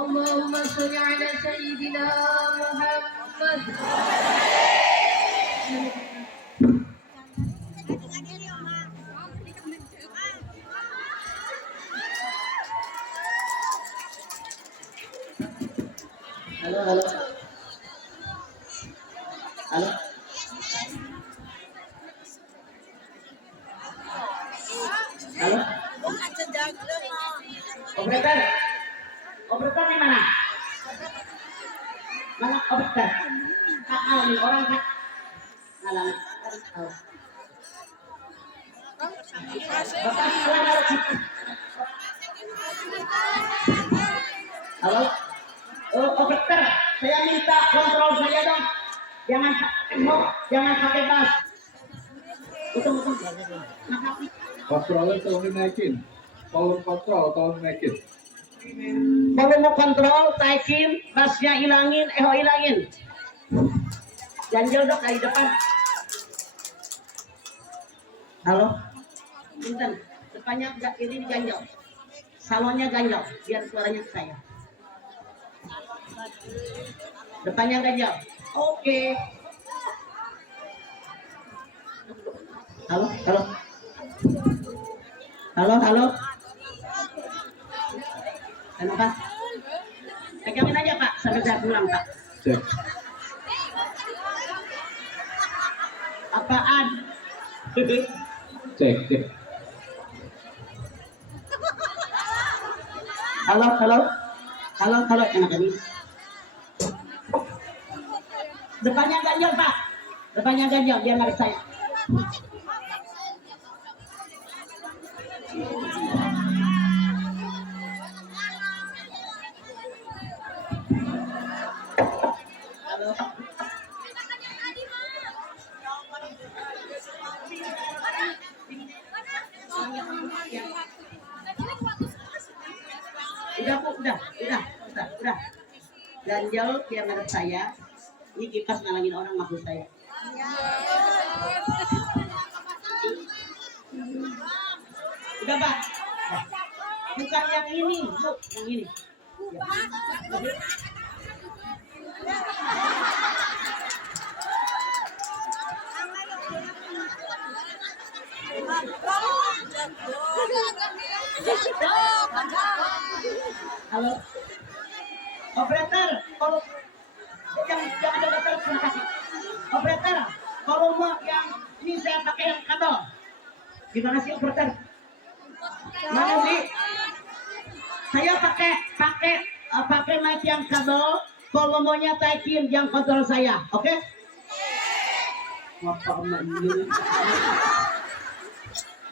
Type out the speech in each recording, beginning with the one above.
اللهم صل على سيدنا محمد. Halo, halo. Halo. Halo. Operator. Operator di mana? Mana operator? Ini orang Kak. Ngalah. Halo. Operator, saya minta kontrol saya dong. Jangan pakai bas. Betul. Kontrolnya tolong dinaikin. Tolong naikin. Kalau mau kontrol, naikin, basnya hilangin, hilangin. Ganjel dong, di depan. Halo. Bentar, depannya ini ganjel. Salonnya ganjel, biar suaranya ke saya. Depannya ganjel. Oke. Halo. Kenapa? Pegangin aja Pak, sampai saya pulang Pak. Cek. Apaan? Cek. Halo, enak ini. Depannya ganjel Pak. Depannya ganjel, biar narik saya. Halo. Udah. Ganjel biar ngadep saya. Ini kipas ngalangin orang maksud saya. Udah Pak. Bukan yang ini, Bu, yang ini. Ya. Halo. Operator, kalau jangan operator, terima kasih. Operator, kalau mau yang ini saya pakai yang kabel. Gimana sih operator? Mana sih? Saya pakai mic yang kabel. Kalau maunya taikin yang kontrol saya, oke?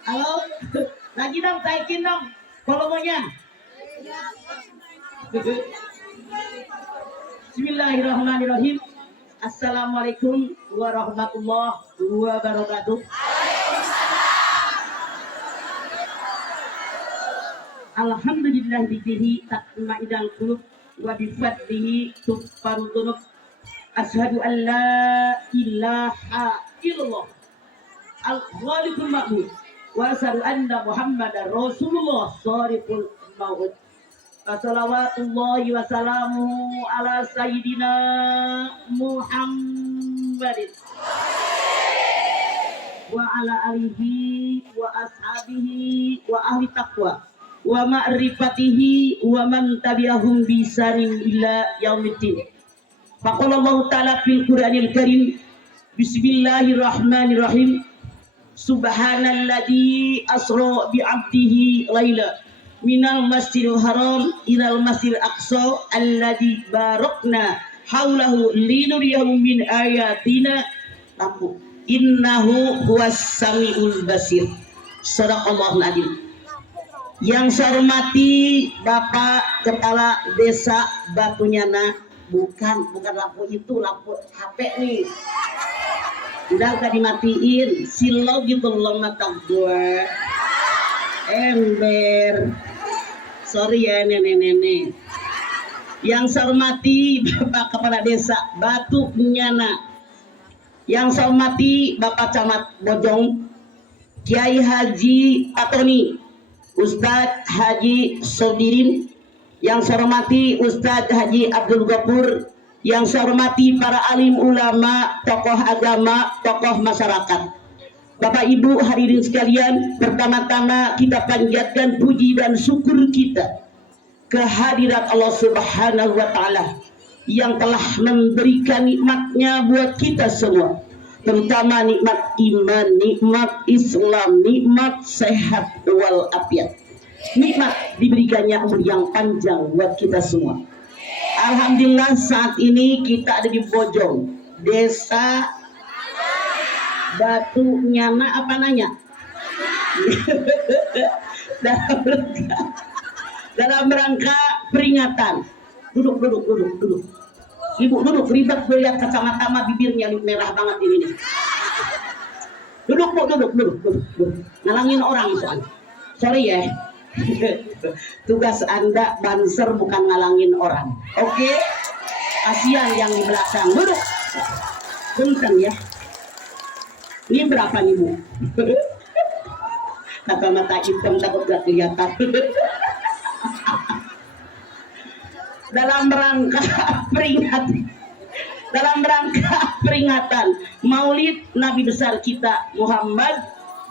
Halo, lagi dong taikin dong. Kalau maunya. Bismillahirrahmanirrahim. Assalamualaikum warahmatullahi wabarakatuh. Alhamdulillah bihi tatma'innul qulub wa bi fadlihi tughfaru dzunub. Asyhadu an la ilaha illallah al-khaliqul ma'bud wa asyhadu anna Muhammadar Rasulullah shariqul maut. Wassalawatullahi wassalamuhu ala sayyidina Muhammadin wa ala alihi wa ashabihi wa ahli taqwa wa ma'rifatihi wa man tabi'ahum bi ihsanin ila yaumiddin. Faqala Allah ta'ala fil Qur'anil Karim, Bismillahirrahmanirrahim. Subhanalladzi asra bi 'abdihi laila minal masjidil haram ilal masjidil aqsa alladzi barakna haulahu linuriyahu min ayatina lampu innahu huwas samiul basir. Shadaqallahul adzim. Yang saya hormati Bapak Kepala Desa Batunyana, bukan lampu itu, lampu HP nih. Udah dimatiin, silau gitu loh mata gue. Ember. Sorry ya nenek-nenek. Yang saya hormati Bapak Kepala Desa Batunyana. Yang saya hormati Bapak Camat Bojong, Kiai Haji Atoni, Ustadz Haji Sodirin, yang saya hormati Ustadz Haji Abdul Ghafur, yang saya hormati para alim ulama, tokoh agama, tokoh masyarakat. Bapak Ibu hadirin sekalian, pertama-tama kita panjatkan puji dan syukur kita kehadirat Allah Subhanahu wa Ta'ala yang telah memberikan nikmatnya buat kita semua, terutama nikmat iman, nikmat Islam, nikmat sehat wal afiat, nikmat diberikannya umur yang panjang buat kita semua. Alhamdulillah saat ini kita ada di Bojong, desa Batu Nyana apa nanya? dalam rangka peringatan. Duduk. Ibu duduk, ribet melihat kacamata bibirnya merah banget ini nih. Duduk. Ngalangin orang soalnya. Sorry ya. Tugas Anda banser bukan ngalangin orang. Oke? Kasihan yang di belakang. Duduk. Punten ya. Ini berapa nih Bu? Kacamata hitam takut gak kelihatan. Dalam rangka peringatan Maulid Nabi besar kita Muhammad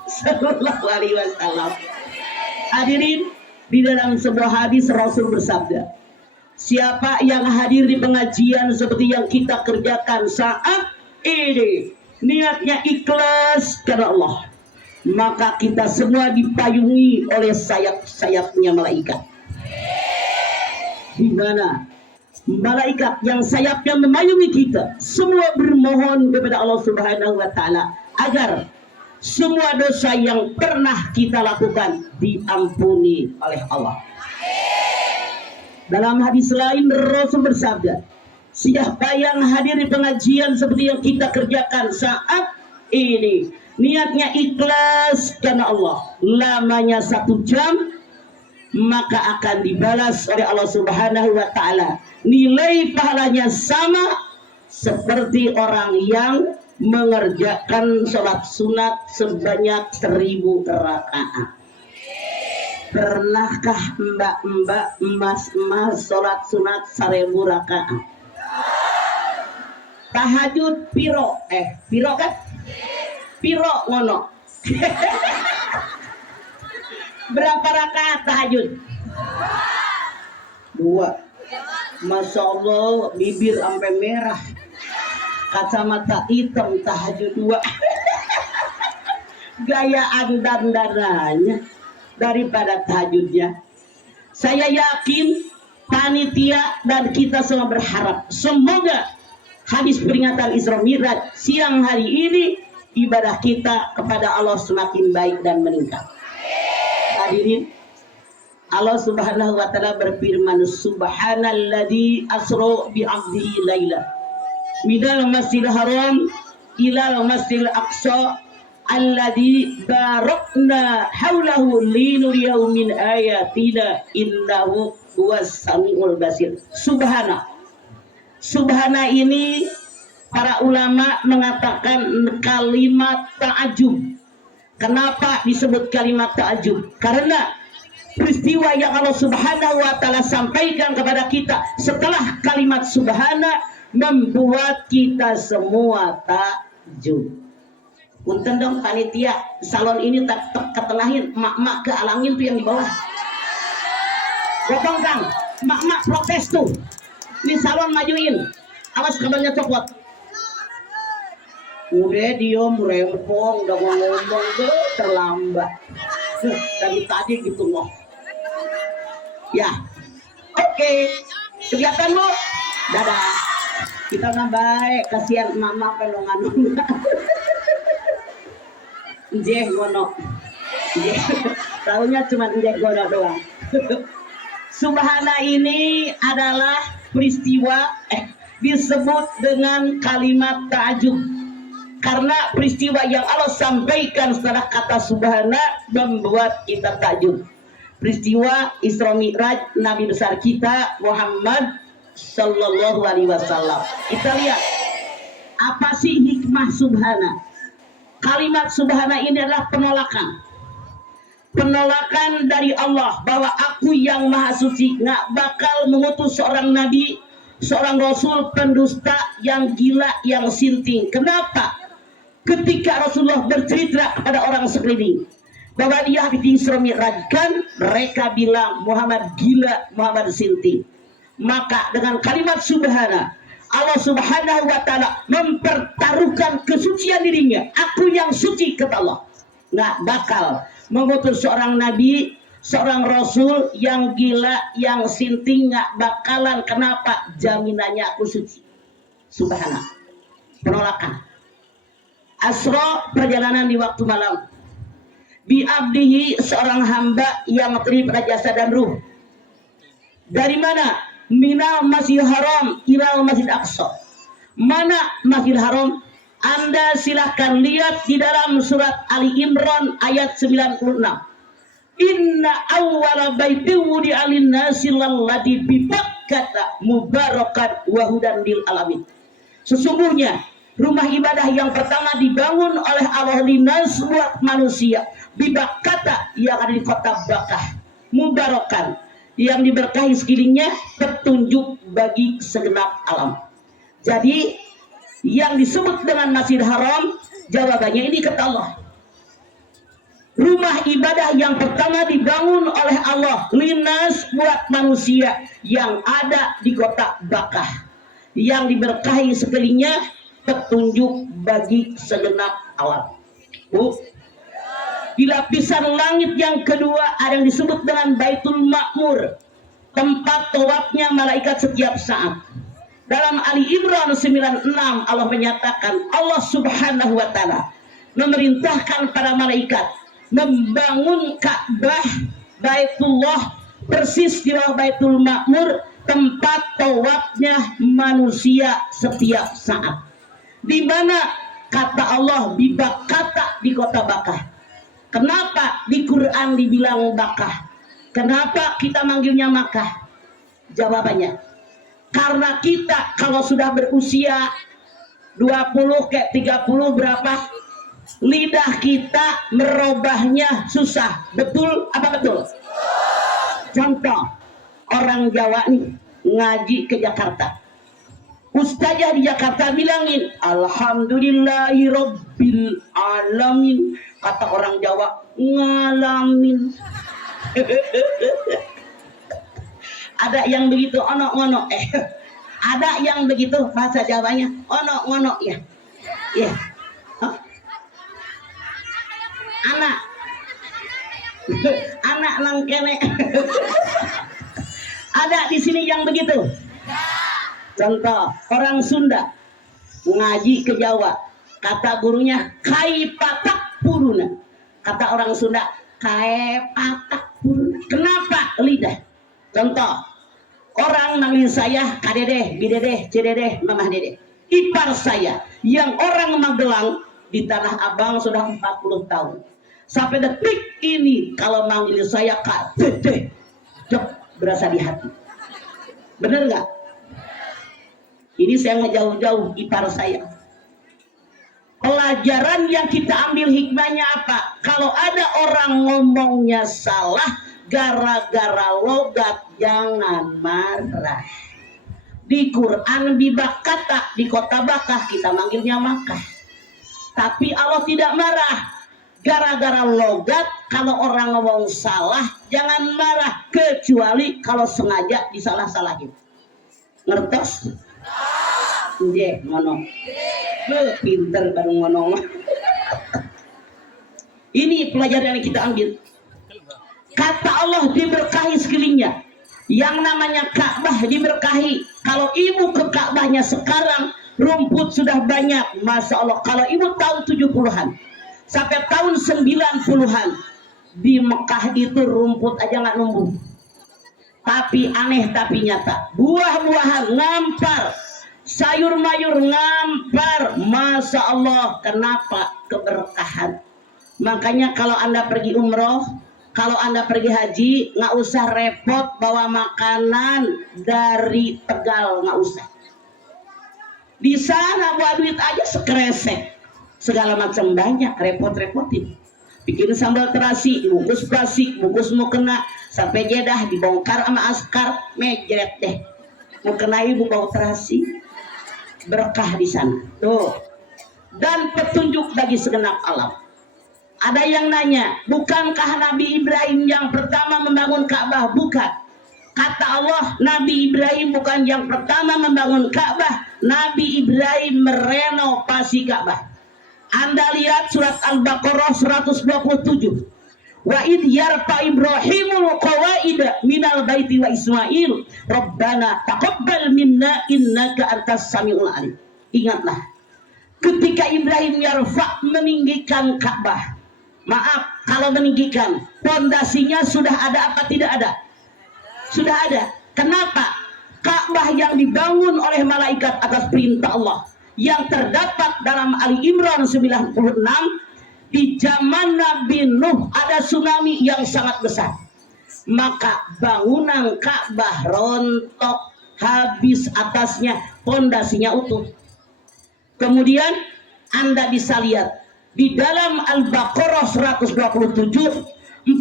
Sallallahu Alaihi Wasallam. Hadirin, di dalam sebuah hadis Rasul bersabda, siapa yang hadir di pengajian seperti yang kita kerjakan saat ini, niatnya ikhlas karena Allah, maka kita semua dipayungi oleh sayap-sayapnya malaikat. Di mana malaikat yang sayapnya memayungi kita semua bermohon kepada Allah Subhanahu wa Ta'ala agar semua dosa yang pernah kita lakukan diampuni oleh Allah. Dalam hadis lain Rasul bersabda, siapa yang hadir di pengajian seperti yang kita kerjakan saat ini, niatnya ikhlas karena Allah, lamanya 1 jam, maka akan dibalas oleh Allah Subhanahu wa Ta'ala. Nilai pahalanya sama seperti orang yang mengerjakan sholat sunat sebanyak 1000 rakaat. Pernahkah mbak-mbak, emas-emas sholat sunat 1000 rakaat? Tahajud piro kan? Piro ngono. Berapa rakaat tahajud? 2. Masya Allah, bibir sampai merah, kacamata hitam, tahajud 2. Gayaan dandanannya daripada tahajudnya. Saya yakin panitia dan kita semua berharap semoga habis peringatan Isra Mi'raj siang hari ini ibadah kita kepada Allah semakin baik dan meningkat. Hadirin, Allah Subhanahu wa Ta'ala berfirman, subhanalladzi asra bi 'abdihi laila minal masjidil haram ilal masjidil aqsa alladzi barakna haulahu linuriyahu min ayatina innahu huwas samiul basir. Subhana ini para ulama mengatakan kalimat ta'ajub. Kenapa disebut kalimat ta'ajub? Karena peristiwa yang Allah Subhanahu wa Ta'ala sampaikan kepada kita setelah kalimat subhana membuat kita semua takjub. Punten dong panitia, salon ini tak ketengahin, mak-mak ke alangin tuh yang di bawah. Gotong kang, mak-mak protes tuh. Ini salon majuin, awas kabarnya copot. Udah diem rempong, udah ngomong tuh terlambat. Dari tadi gitu loh. Ya, oke. Kegiatan lu, dadah. Kita nambah, kasihan mama pelongan. Njeh gono. Tahunya cuma njeh gono doang. Subhana ini adalah peristiwa disebut dengan kalimat ta'ajub karena peristiwa yang Allah sampaikan setelah kata subhana membuat kita takjub. Peristiwa Isra Mi'raj Nabi besar kita Muhammad Sallallahu Alaihi Wasallam. Kita lihat apa sih hikmah subhana. Kalimat subhana ini adalah penolakan. penolakan dari Allah bahwa aku yang maha suci nggak bakal mengutus seorang nabi, seorang rasul pendusta yang gila, yang sinting. Kenapa? Ketika Rasulullah bercerita kepada orang sekeliling bahwa dia habis Isra Mi'rajkan, mereka bilang Muhammad gila, Muhammad sinting. Maka dengan kalimat subhana, Allah subhanahu wa ta'ala mempertaruhkan kesucian dirinya. Aku yang suci, kata Allah, nggak bakal mengutus seorang nabi, seorang rasul yang gila, yang sinting, nggak bakalan. Kenapa? Jaminannya aku suci. Subhanallah. Penolakan. Asra, perjalanan di waktu malam. Bi'abdihi, seorang hamba yang terdiri pada jasa dan ruh. Dari mana? Minal Masjidil Haram ilal Masjid Aqsa. Mana Masjidil Haram? Anda silahkan lihat di dalam surat Ali Imran ayat 96. Inna awwala baitin wudi'a lin-nasi lalladzi bi Bakkata mubarakan wa hudan lil alamin. Sesungguhnya rumah ibadah yang pertama dibangun oleh Allah linnas buat manusia, bi Bakkata, yang ada di kota Bakkah, mubarakan, yang diberkahi sekelilingnya, petunjuk bagi segenap alam. Jadi yang disebut dengan Masjidil Haram, jawabannya ini kata Allah. Rumah ibadah yang pertama dibangun oleh Allah linnas buat manusia yang ada di kota Bakkah, yang diberkahi sekelilingnya, petunjuk bagi segenap alam. Di lapisan langit yang kedua ada yang disebut dengan Baitul Ma'mur, tempat tawafnya malaikat setiap saat. Dalam Ali Imran 96 Allah menyatakan, Allah subhanahu wa ta'ala memerintahkan para malaikat membangun Ka'bah Baitullah persis di bawah Baitul Ma'mur, tempat tawafnya manusia setiap saat. Di mana? Kata Allah, di Bakkah, di kota Bakkah. Kenapa di Quran dibilang Bakkah? Kenapa kita manggilnya Makkah? Jawabannya, karena kita kalau sudah berusia 20 kayak 30 berapa, lidah kita merubahnya susah. Betul apa betul? Contoh, orang Jawa nih ngaji ke Jakarta, ustazah di Jakarta bilangin alhamdulillahirabbil alamin, kata orang Jawa ngalamin. Ada yang begitu ono ngono, ada yang begitu bahasa Jawanya ono ngono ya, ya. Huh? anak nang kene. Ada di sini yang begitu. Contoh, orang Sunda ngaji ke Jawa, kata gurunya kai patak puruna. Kata orang Sunda kai patak puruna. Kenapa? Lidah. Contoh, orang manggil saya kadedeh, bidedeh, cededeh, mamah dedeh. Ipar saya yang orang Magelang di Tanah Abang sudah 40 tahun. Sampai detik ini kalau manggil saya kak dedeh, berasa di hati. Bener nggak? Ini saya ngejauh-jauh ipar saya. Pelajaran yang kita ambil hikmahnya apa? Kalau ada orang ngomongnya salah gara-gara logat, jangan marah. Di Quran di Bakkah, di kota Bakkah, kita manggilnya Makkah. Tapi Allah tidak marah. Gara-gara logat, kalau orang ngomong salah, jangan marah. Kecuali kalau sengaja disalah-salahin. Ngertos? Nggih, ngono. Pinter baru ngono. Ini pelajaran yang kita ambil. Kata Allah diberkahi sekelilingnya. Yang namanya Ka'bah diberkahi. Kalau ibu ke Ka'bahnya sekarang, rumput sudah banyak. Masya Allah. Kalau ibu tahun 70-an sampai tahun 90-an, di Mekah itu rumput aja nggak numbuh. Tapi aneh tapi nyata. Buah-buahan ngampar, sayur mayur ngampar. Masya Allah. Kenapa? Keberkahan. Makanya kalau Anda pergi umroh, kalau Anda pergi haji, nggak usah repot bawa makanan dari Tegal, nggak usah. Di sana bawa duit aja sekresek, segala macam banyak, repot-repotin. bikin sambal terasi, bungkus plastik, bungkus mau kena, sampai Jeddah dibongkar sama askar, mejret deh. Mau kena ibu bau terasi, berkah di sana. Tuh. Dan petunjuk bagi segenap alam. Ada yang nanya, bukankah Nabi Ibrahim yang pertama membangun Ka'bah? Bukan. Kata Allah, Nabi Ibrahim bukan yang pertama membangun Ka'bah. Nabi Ibrahim merenovasi Ka'bah. Anda lihat surat Al-Baqarah 127. Wa id yarfa Ibrahimul qawaida minal baiti wa Ismail. Rabbana taqabbal minna innaka antas samiul alim. Ingatlah, ketika Ibrahim yarfa meninggikan Ka'bah. Maaf, kalau meninggikan, pondasinya sudah ada apa tidak ada? Sudah ada. Kenapa? Ka'bah yang dibangun oleh malaikat atas perintah Allah, yang terdapat dalam Ali Imran 96, di zaman Nabi Nuh ada tsunami yang sangat besar. Maka bangunan Ka'bah rontok, habis atasnya, pondasinya utuh. Kemudian Anda bisa lihat di dalam Al-Baqarah 127, 4.000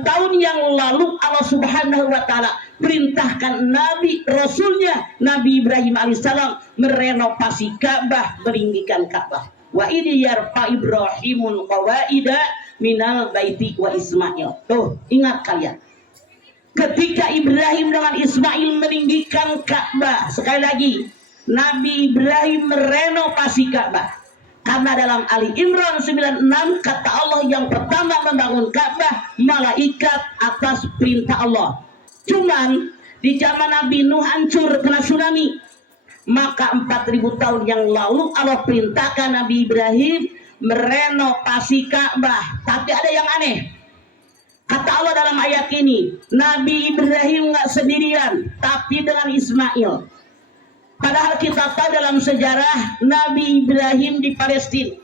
tahun yang lalu Allah Subhanahu wa Ta'ala perintahkan Nabi Rasulnya Nabi Ibrahim alaihissalam merenovasi Ka'bah, meninggikan Ka'bah. Wa idh yarfa Ibrahimul qawaida minal baiti wa Ismail. Tuh, ingat kalian. Ketika Ibrahim dengan Ismail meninggikan Ka'bah, sekali lagi Nabi Ibrahim merenovasi Ka'bah. Karena dalam Ali Imran 96 kata Allah yang pertama membangun Ka'bah malaikat atas perintah Allah. Cuman di zaman Nabi Nuh hancur kena tsunami. Maka 4.000 tahun yang lalu Allah perintahkan Nabi Ibrahim merenovasi Ka'bah. Tapi ada yang aneh. Kata Allah dalam ayat ini, Nabi Ibrahim nggak sendirian, tapi dengan Ismail. Padahal kita tahu dalam sejarah Nabi Ibrahim di Palestina,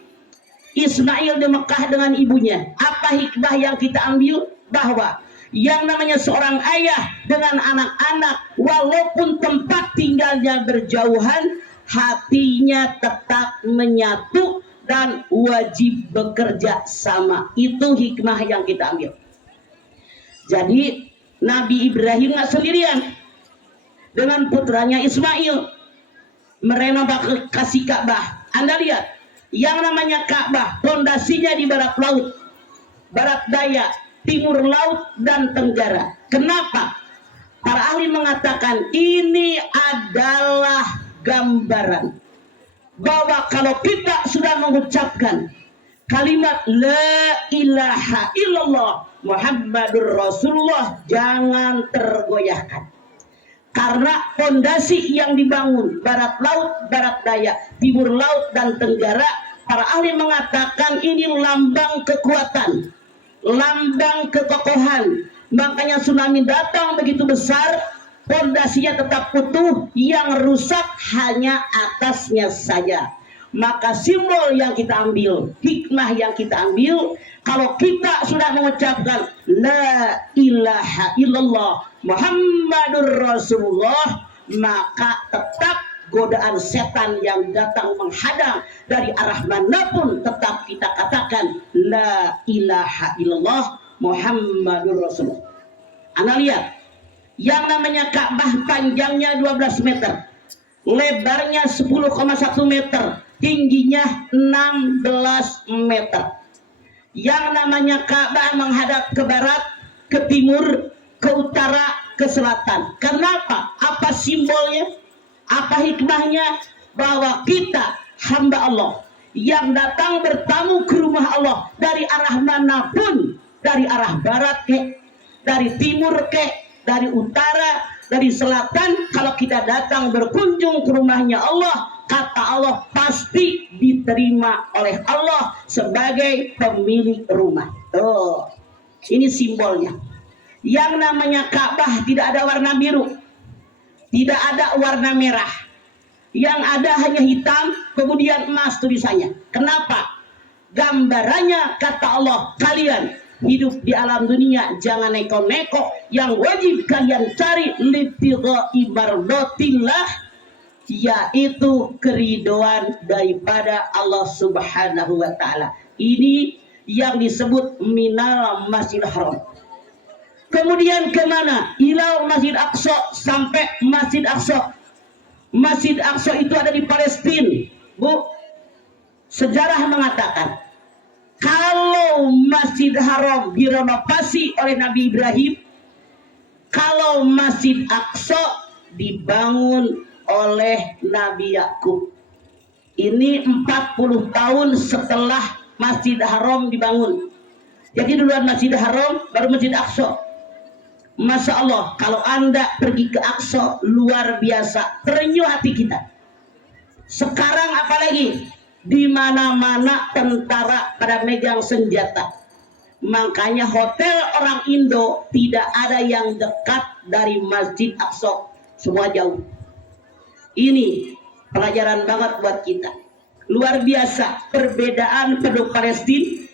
Ismail di Mekah dengan ibunya. Apa hikmah yang kita ambil? Bahwa yang namanya seorang ayah dengan anak-anak, walaupun tempat tinggalnya berjauhan, hatinya tetap menyatu dan wajib bekerja sama. Itu hikmah yang kita ambil. Jadi Nabi Ibrahim nggak sendirian, dengan putranya Ismail merenovasi Ka'bah. Anda lihat, yang namanya Ka'bah, pondasinya di barat laut, barat daya, timur laut, dan tenggara. Kenapa? Para ahli mengatakan ini adalah gambaran bahwa kalau kita sudah mengucapkan kalimat La ilaha illallah Muhammadur Rasulullah, jangan tergoyahkan. Karena fondasi yang dibangun barat laut, barat daya, timur laut, dan tenggara, para ahli mengatakan ini lambang kekuatan, lambang kekokohan. Makanya tsunami datang begitu besar, fondasinya tetap utuh, yang rusak hanya atasnya saja. Maka simbol yang kita ambil, hikmah yang kita ambil, kalau kita sudah mengucapkan La ilaha illallah Muhammadur Rasulullah, maka tetap godaan setan yang datang menghadang dari arah manapun, tetap kita katakan La ilaha illallah Muhammadur Rasulullah. Anda lihat, yang namanya Ka'bah panjangnya 12 meter, lebarnya 10,1 meter, tingginya 16 meter. Yang namanya Ka'bah menghadap ke barat, ke timur, ke utara, ke selatan. Kenapa? Apa simbolnya? Apa hikmahnya? Bahwa kita hamba Allah yang datang bertamu ke rumah Allah dari arah manapun, dari arah barat ke, dari timur ke, dari utara, dari selatan, kalau kita datang berkunjung ke rumahnya Allah, kata Allah pasti diterima oleh Allah sebagai pemilik rumah. Tuh, ini simbolnya. Yang namanya Ka'bah tidak ada warna biru, tidak ada warna merah. Yang ada hanya hitam, kemudian emas tulisannya. Kenapa? Gambarannya kata Allah, kalian hidup di alam dunia jangan neko-neko, yang wajib kalian cari libtigha'i mardatillah, yaitu keridoan daripada Allah Subhanahu wa Ta'ala. Ini yang disebut minal Masjidil Haram. Kemudian kemana? Ilal Masjid Aqsa, sampai Masjid Aqsa. Masjid Aqsa itu ada di Palestina, Bu. Sejarah mengatakan kalau Masjid Haram direnovasi oleh Nabi Ibrahim, kalau Masjid Aqsa dibangun oleh Nabi Yakub. Ini 40 tahun setelah Masjid Haram dibangun. Jadi duluan Masjid Haram, baru Masjid Aqsa. Masya Allah, kalau Anda pergi ke Aqsa, luar biasa, terenyuh hati kita. Sekarang apalagi, di mana-mana tentara pada megang senjata. Makanya hotel orang Indo tidak ada yang dekat dari Masjid Aqsa, semua jauh. Ini pelajaran banget buat kita. Luar biasa perbedaan penduduk Palestina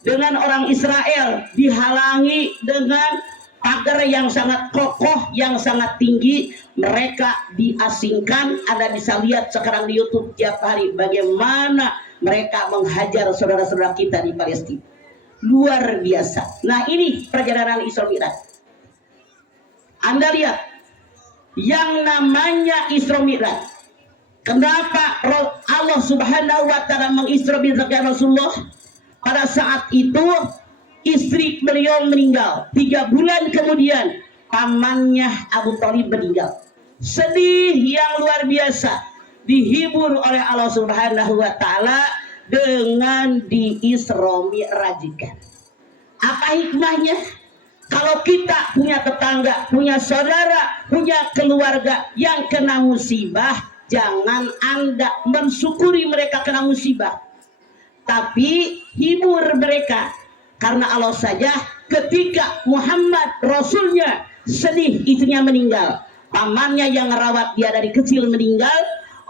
dengan orang Israel, dihalangi dengan pagar yang sangat kokoh, yang sangat tinggi. Mereka diasingkan. Anda bisa lihat sekarang di YouTube tiap hari bagaimana mereka menghajar saudara-saudara kita di Palestina. Luar biasa. Nah, ini perjalanan Isra Mi'raj. Anda lihat yang namanya Isra Mi'raj. Kenapa Allah Subhanahu wa taala mengisra Mi'rajkan Rasulullah? Pada saat itu istri beliau meninggal. 3 bulan kemudian pamannya Abu Thalib meninggal. Sedih yang luar biasa. Dihibur oleh Allah Subhanahu wa taala dengan diisra mi'rajkan. Apa hikmahnya? Kalau kita punya tetangga, punya saudara, punya keluarga yang kena musibah, jangan Anda mensyukuri mereka kena musibah, tapi hibur mereka. Karena Allah saja ketika Muhammad Rasulnya sedih istrinya meninggal, pamannya yang merawat dia dari kecil meninggal,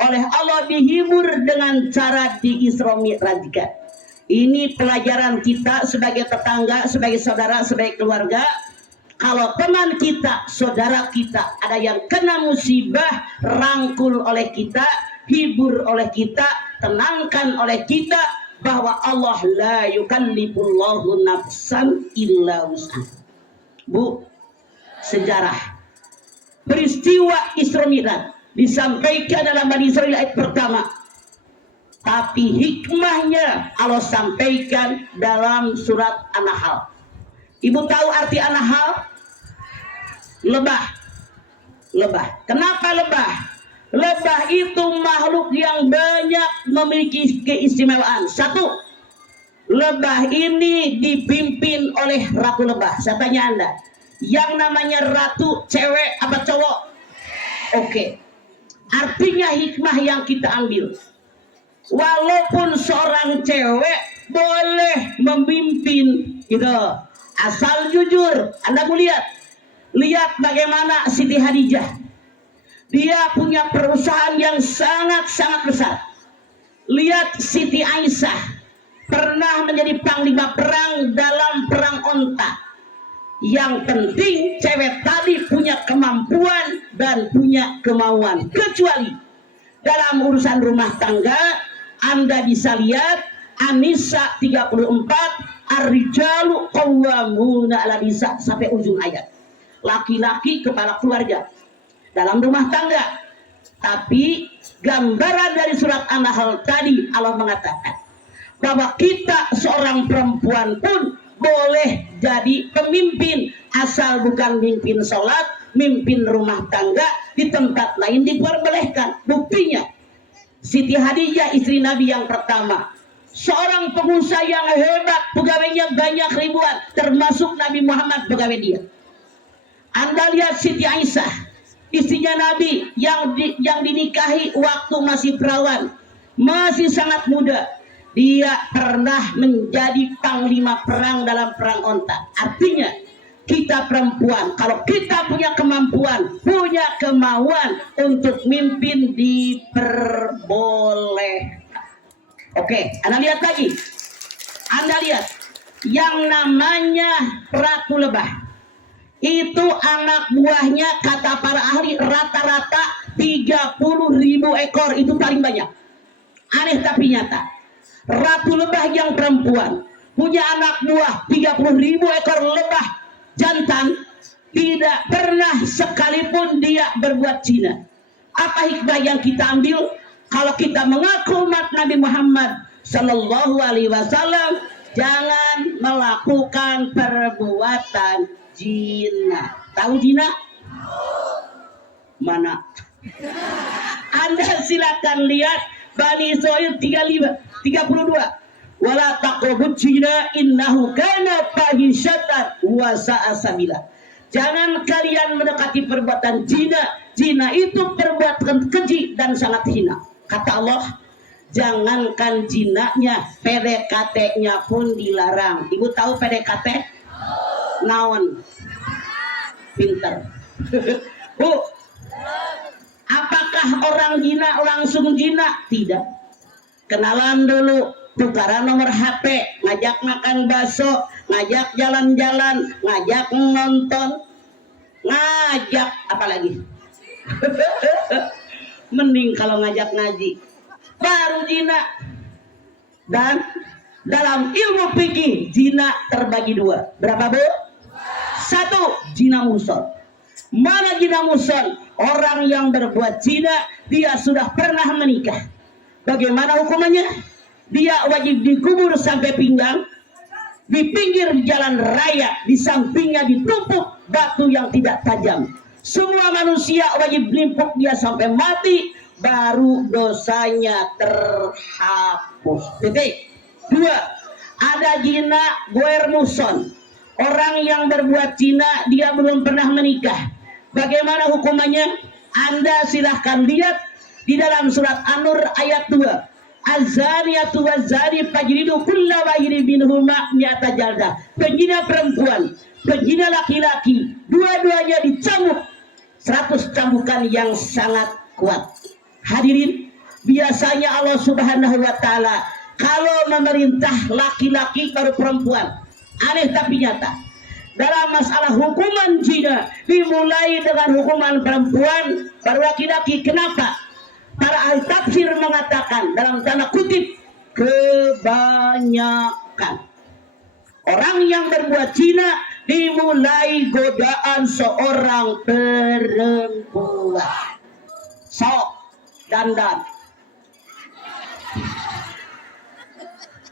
oleh Allah dihibur dengan cara diisra mi'rajkan. Ini pelajaran kita sebagai tetangga, sebagai saudara, sebagai keluarga. Kalau teman kita, saudara kita ada yang kena musibah, rangkul oleh kita, hibur oleh kita, tenangkan oleh kita, bahwa Allah la yukallifullahu nafsan illa wus'aha. Bu, sejarah peristiwa Isra Mi'raj disampaikan dalam Bani Israil ayat pertama, tapi hikmahnya Allah sampaikan dalam surat An-Nahl. Ibu tahu arti An-Nahl? Lebah. Lebah. Kenapa lebah? Lebah itu makhluk yang banyak memiliki keistimewaan. 1, lebah ini dipimpin oleh ratu lebah. Saya tanya Anda, yang namanya ratu cewek apa cowok? Oke. Artinya hikmah yang kita ambil, walaupun seorang cewek boleh memimpin gitu, asal jujur. Anda mau lihat bagaimana Siti Hadijah. Dia punya perusahaan yang sangat-sangat besar. Lihat Siti Aisyah, pernah menjadi panglima perang dalam perang onta. Yang penting cewek tadi punya kemampuan dan punya kemauan. Kecuali dalam urusan rumah tangga, Anda bisa lihat An-Nisa 34, Ar-rijalu qawwamuna 'alan nisa, sampai ujung ayat. Laki-laki kepala keluarga dalam rumah tangga. Tapi gambaran dari surat An-Nahl tadi, Allah mengatakan bahwa kita seorang perempuan pun boleh jadi pemimpin, asal bukan mimpin sholat, mimpin rumah tangga, di tempat lain diperbolehkan. Buktinya Siti Hadijah, istri Nabi yang pertama, seorang pengusaha yang hebat, pegawainya banyak ribuan, termasuk Nabi Muhammad pegawai dia. Anda lihat Siti Aisyah, istrinya Nabi yang dinikahi waktu masih perawan, masih sangat muda. Dia pernah menjadi panglima perang dalam perang onta. Artinya kita perempuan, kalau kita punya kemampuan, punya kemauan untuk mimpin, diperbolehkan. Oke, Anda lihat lagi. Anda lihat yang namanya ratu lebah. Itu anak buahnya kata para ahli rata-rata 30.000 ekor, itu paling banyak. Aneh tapi nyata. Ratu lebah yang perempuan punya anak buah 30.000 ekor lebah jantan, tidak pernah sekalipun dia berbuat zina. Apa hikmah yang kita ambil kalau kita mengaku umat Nabi Muhammad Sallallahu Alaihi Wasallam? Jangan melakukan perbuatan zina. Tahu zina? Mana? Anda silakan lihat Bani Israil 32. Wala taqrabuz zina innahu kana fahishatan wa sa'a sabila. Jangan kalian mendekati perbuatan zina. Zina itu perbuatan keji dan sangat hina. Kata Allah, jangankan zinanya, PDKT-nya pun dilarang. Ibu tahu PDKT? Naon? Pinter. Bu, apakah orang zina langsung zina? Tidak. Kenalan dulu, tukaran nomor HP, ngajak makan bakso, ngajak jalan-jalan, ngajak nonton, ngajak apa lagi? Mending kalau ngajak ngaji, baru zina. Dan dalam ilmu fikih zina terbagi dua. Berapa, Bu? 1, zina muhsan. Mana zina muhsan? Orang yang berbuat zina dia sudah pernah menikah. Bagaimana hukumannya? Dia wajib dikubur sampai pinggang, di pinggir jalan raya, di sampingnya ditumpuk batu yang tidak tajam. Semua manusia wajib limpuk dia sampai mati, baru dosanya terhapus. Titik. 2, ada zina ghair muhsan. Orang yang berbuat zina dia belum pernah menikah. Bagaimana hukumannya? Anda silahkan lihat di dalam surat An-Nur ayat 2. Az-zaniyatu waz-zani fajlidu kulla wahidin minhuma mi'ata jaldah. Penzina perempuan, penzina laki-laki, dua-duanya dicambuk 100 cambukan yang sangat kuat. Hadirin, biasanya Allah Subhanahu wa taala kalau memerintah laki-laki baru perempuan. Aneh tapi nyata. Dalam masalah hukuman zina dimulai dengan hukuman perempuan baru laki-laki. Kenapa? Para ahli tafsir mengatakan dalam tanda kutip, kebanyakan orang yang berbuat zina dimulai godaan seorang perempuan. Sok dandan.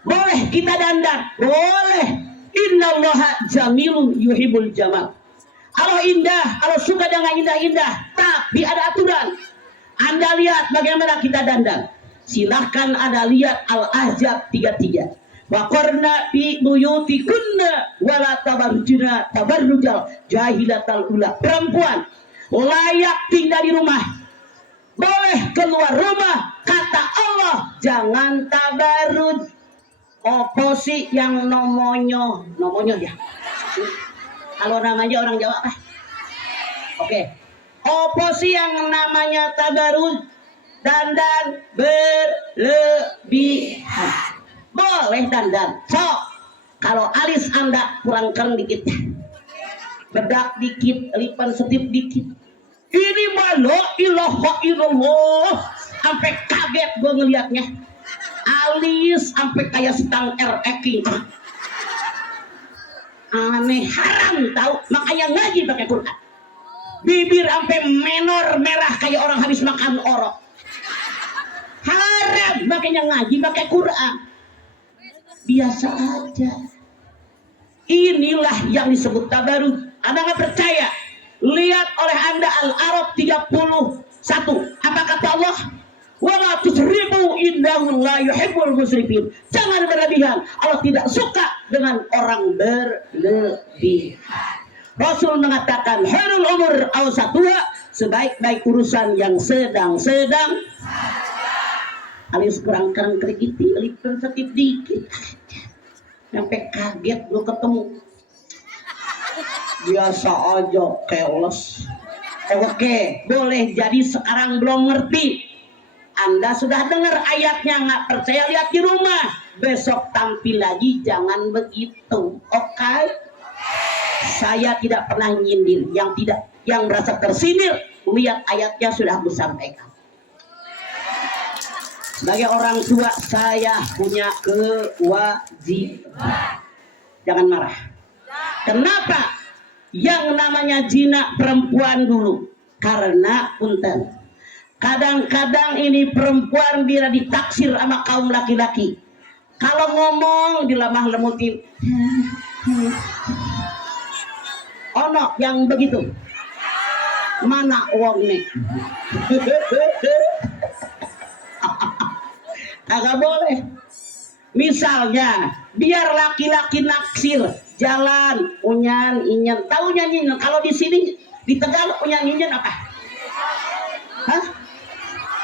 Boleh kita dandan? Boleh. Innallaha jamilun yuhibbul jamal. Allah indah, Allah suka dengan indah-indah, tapi ada aturan. Anda lihat bagaimana kita dandan. Silahkan Anda lihat Al-Ahzab 33. Waqarna fi buyutikunna wala tabarrujna tabarrujal jahilatal ula. Perempuan layak tinggal di rumah, boleh keluar rumah. Kata Allah, jangan tabarruj. Oposi yang nomonyo ya. Kalau namanya orang Jawa apa? Oke. Oposi yang namanya tabarruj, dandan berlebihan. Boleh dandan. Sok. Kalau alis Anda kurang keren dikit, bedak dikit, lipan setip dikit. Ini malo ilaha illallah. Sampai kaget gue ngelihatnya. Alis sampai kayak stang RX. Aneh, haram tahu, makanya ngaji pakai Quran. Bibir sampai menor merah kayak orang habis makan orok. Haram, makanya ngaji pakai Quran. Biasa aja. Inilah yang disebut tabarruj. Anda nggak percaya? Lihat oleh Anda Al-A'raf 31. Apa kata Allah? Wala tusrifu innahu la yuhibbul musrifin. Jangan berlebihan. Allah tidak suka dengan orang berlebihan. Rasul mengatakan khairul umur awsatuha, sebaik-baik urusan yang sedang-sedang. Alis kurang keren krediti, lipan setip dikit. Sampai kaget lu ketemu. Biasa aja keles. Oke, boleh jadi sekarang belum ngerti. Anda sudah dengar ayatnya, nggak percaya lihat di rumah. Besok tampil lagi, jangan begitu. Oke? Saya tidak pernah nyindir. Yang merasa tersindir, lihat ayatnya sudah aku sampaikan. Sebagai orang tua saya punya kewajiban. Jangan marah. Kenapa yang namanya zina perempuan dulu? Karena punten, kadang-kadang ini perempuan bila ditaksir sama kaum laki-laki, kalau ngomong dilemah lemutin. Ono yang begitu. Mana wong nih? Agak boleh. Misalnya, biar laki-laki naksir, jalan, unyan, inyan. Tahu nyanyi? Kalau di sini, di Tegal, unyan, inyan apa? Hah?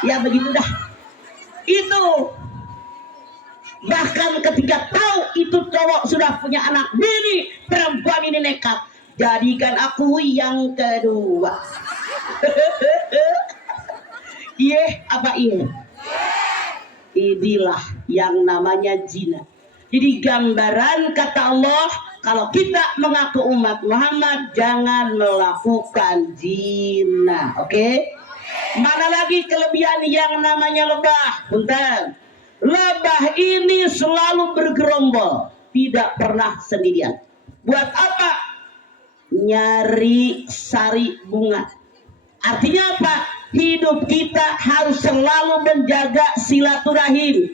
Ya begitu dah. Itu. Bahkan ketika tahu itu cowok sudah punya anak bini, perempuan ini nekat. Jadikan aku yang kedua. Iya apa iya? Inilah yang namanya zina. Jadi gambaran kata Allah, kalau kita mengaku umat Muhammad, jangan melakukan zina. Oke? Mana lagi kelebihan yang namanya lebah? Punten. Lebah ini selalu bergerombol, tidak pernah sendirian. Buat apa? Nyari sari bunga. Artinya apa? Hidup kita harus selalu menjaga silaturahim.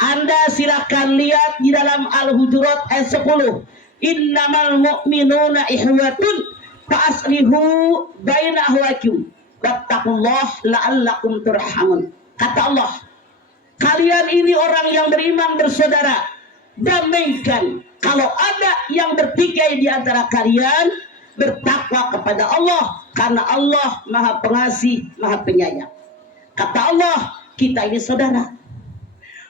Anda silakan lihat di dalam Al-Hujurat ayat 10. Innamal mu'minuna ihwatun fa'aslihu baina ahwakum wattaqullaha la'allakum turhamun. Kata Allah, kalian ini orang yang beriman bersaudara, damaikan. Kalau ada yang bertikai di antara kalian, bertakwa kepada Allah, karena Allah Maha Pengasih, Maha Penyayang. Kata Allah, kita ini saudara.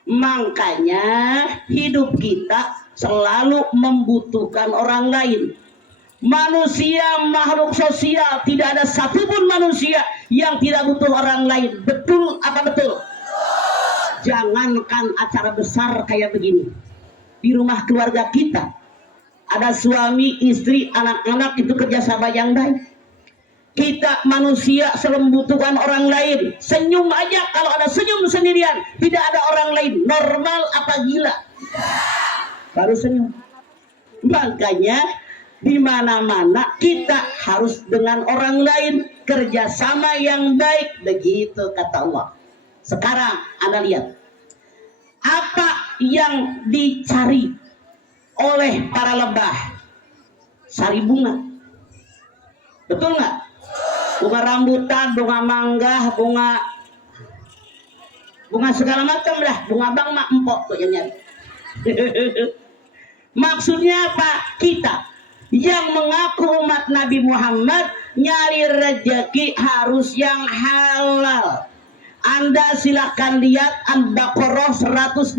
Makanya hidup kita selalu membutuhkan orang lain. Manusia makhluk sosial, tidak ada satupun manusia yang tidak butuh orang lain. Betul apa betul? Jangankan acara besar kayak begini, di rumah keluarga kita ada suami, istri, anak-anak, itu kerjasama yang baik. Kita manusia selalu membutuhkan orang lain. Senyum aja, kalau ada senyum sendirian, tidak ada orang lain. Normal apa gila? Baru senyum. Makanya di mana-mana kita harus dengan orang lain, kerjasama yang baik. Begitu kata Allah. Sekarang Anda lihat, apa yang dicari oleh para lebah? Sari bunga. Betul nggak? Bunga rambutan, bunga mangga, bunga segala macam lah. Bunga bang mak empok tuh yang nyari. Maksudnya apa? Kita yang mengaku umat Nabi Muhammad, nyari rezeki harus yang halal. Anda silakan lihat Al-Baqarah 168.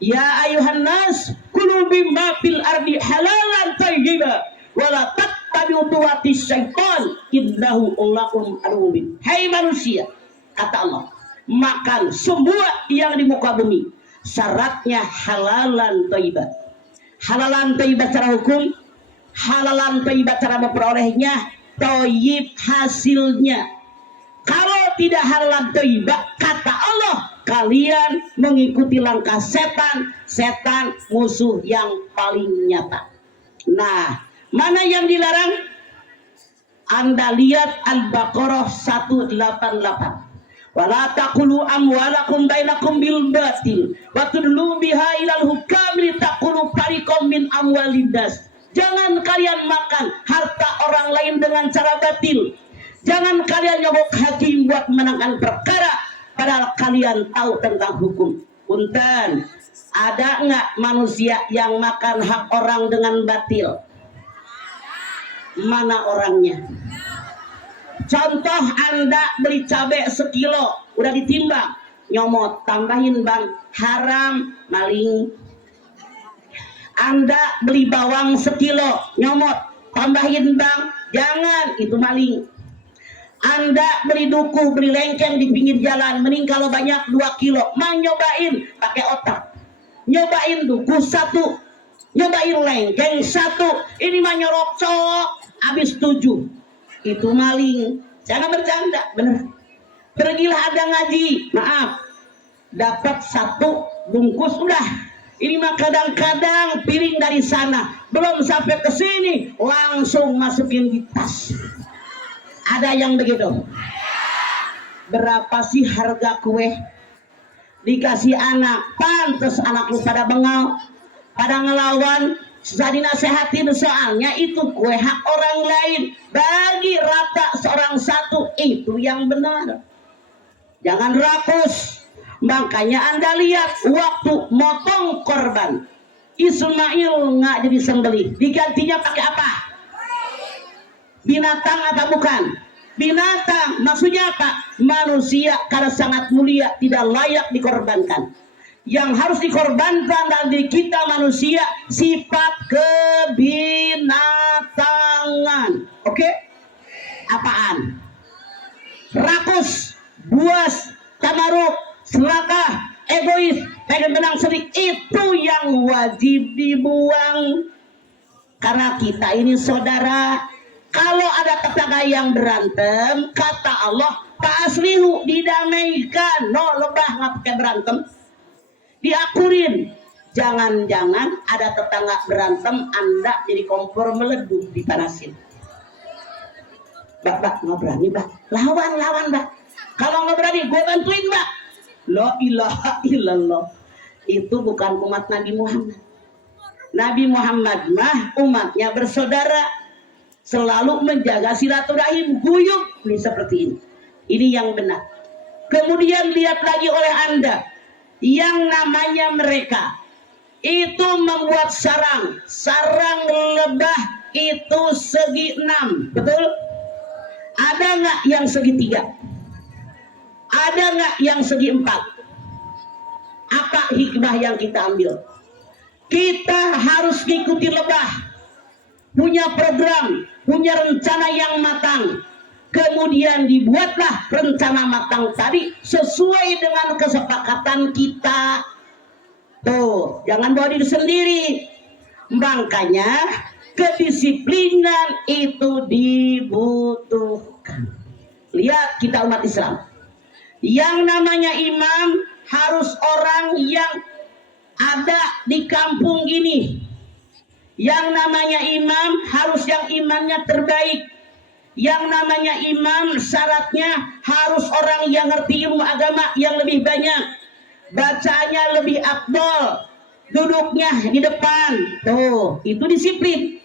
Ya ayuhan nas, kulu bimma fil ardi halalan thayyiba wala tattabi'u khutuwatis syaitan innahu lakum aduwwun mubin. Hai manusia, kata Allah, makan semua yang di muka bumi, syaratnya halalan thayyiba. Halalan thayyiba secara hukum, halalan thayyiba cara memperolehnya, thayyib hasilnya. Kalau tidak halal thayyibah, kata Allah, kalian mengikuti langkah setan. Setan musuh yang paling nyata. Nah, mana yang dilarang? Anda lihat Al-Baqarah 188. Wala taqulu amwalakum bainakum bil batil wa tudlu biha ilal hukam li taqulu fariqam min amwalidas. Jangan kalian makan harta orang lain dengan cara batil. Jangan kalian nyogok hakim buat menangkan perkara, padahal kalian tahu tentang hukum. Punten, ada nggak manusia yang makan hak orang dengan batil? Mana orangnya? Contoh, Anda beli cabai sekilo, udah ditimbang, nyomot, tambahin bang, haram, maling. Anda beli bawang sekilo, nyomot, tambahin bang, jangan, itu maling. Anda beli duku, beli lengkeng di pinggir jalan, mending kalau banyak 2 kilo, mau nyobain pakai otak. Nyobain duku 1, nyobain lengkeng 1, ini mah nyorok cowok, habis 7. Itu maling. Jangan bercanda, bener. Pergilah ada ngaji, maaf, dapat 1 bungkus udah. Ini mah kadang-kadang piring dari sana belum sampai ke sini langsung masukin di tas. Ada yang begitu? Berapa sih harga kue? Dikasih anak, pantes anak lu pada bengal, pada ngelawan. Susah dinasehatin, soalnya itu kue hak orang lain. Bagi rata seorang satu, itu yang benar. Jangan rakus. Makanya Anda lihat waktu motong korban, Ismail nggak jadi sembelih, digantinya pakai apa? Binatang atau bukan? Binatang. Maksudnya apa? Manusia karena sangat mulia tidak layak dikorbankan. Yang harus dikorbankan dari kita manusia sifat kebinatangan. Oke? Apaan? Rakus, buas, tamaruk, serakah, egois, pengen menang sendiri, itu yang wajib dibuang. Karena kita ini saudara. Kalau ada tetangga yang berantem, kata Allah, ta'aslihu, didamaikan. No, lebah nggak pakai berantem, diakurin. Jangan-jangan ada tetangga berantem, Anda jadi kompor meleduk, dipanasin. Mbak, nggak berani, Mbak. Lawan, Mbak. Kalau nggak berani, gue bantuin, Mbak. La ilaha illallah. Itu bukan umat Nabi Muhammad. Nabi Muhammad mah umatnya bersaudara, selalu menjaga silaturahim, guyup nih seperti ini. Ini yang benar. Kemudian lihat lagi oleh Anda, yang namanya mereka itu membuat sarang lebah itu segi 6, betul? Ada nggak yang segi 3? Ada nggak yang segi 4? Apa hikmah yang kita ambil? Kita harus ngikuti lebah, punya program, punya rencana yang matang. Kemudian dibuatlah rencana matang tadi sesuai dengan kesepakatan kita. Tuh, jangan bawa diri sendiri. Makanya kedisiplinan itu dibutuhkan. Lihat kita umat Islam. Yang namanya imam harus orang yang ada di kampung ini. Yang namanya imam harus yang imannya terbaik. Yang namanya imam syaratnya harus orang yang ngerti ilmu agama yang lebih banyak, bacanya lebih afdol, duduknya di depan. Tuh, itu disiplin.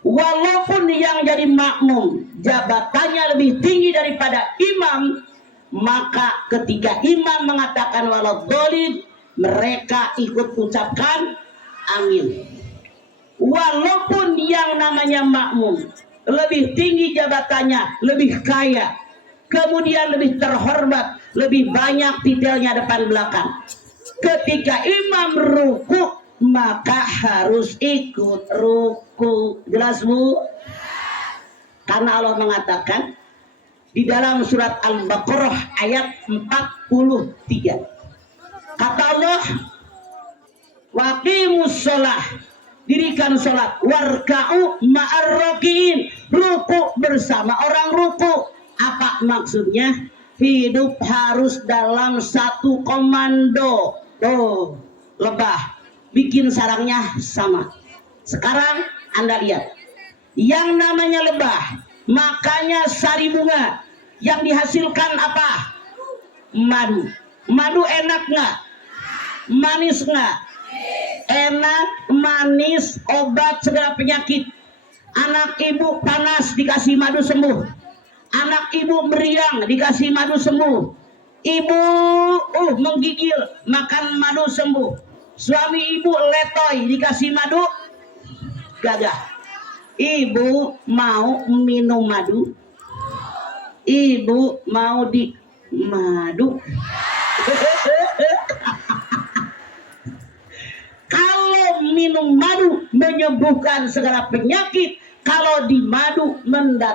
Walaupun yang jadi makmum jabatannya lebih tinggi daripada imam, maka ketika imam mengatakan waladhdallin, mereka ikut ucapkan amin. Walaupun yang namanya makmum lebih tinggi jabatannya, lebih kaya, kemudian lebih terhormat, lebih banyak titelnya depan belakang, ketika imam ruku maka harus ikut ruku. Jelas, Bu? Karena Allah mengatakan di dalam surat Al-Baqarah ayat 43, kata Allah, waqimus sholah, dirikan sholat, warka'u ma'ar rakiin, ruku bersama orang ruku. Apa maksudnya? Hidup harus dalam satu komando. Tuh, lebah bikin sarangnya sama. Sekarang Anda lihat, yang namanya lebah makanya sari bunga, yang dihasilkan apa? Madu. Madu enak nggak? Manis nggak? Enak, manis, obat segala penyakit. Anak ibu panas dikasih madu sembuh. Anak ibu meriang dikasih madu sembuh. Ibu menggigil makan madu sembuh. Suami ibu letoy dikasih madu gagah. Ibu mau minum madu, ibu mau di madu. Kalau minum madu menyembuhkan segala penyakit, kalau di madu mendatangkan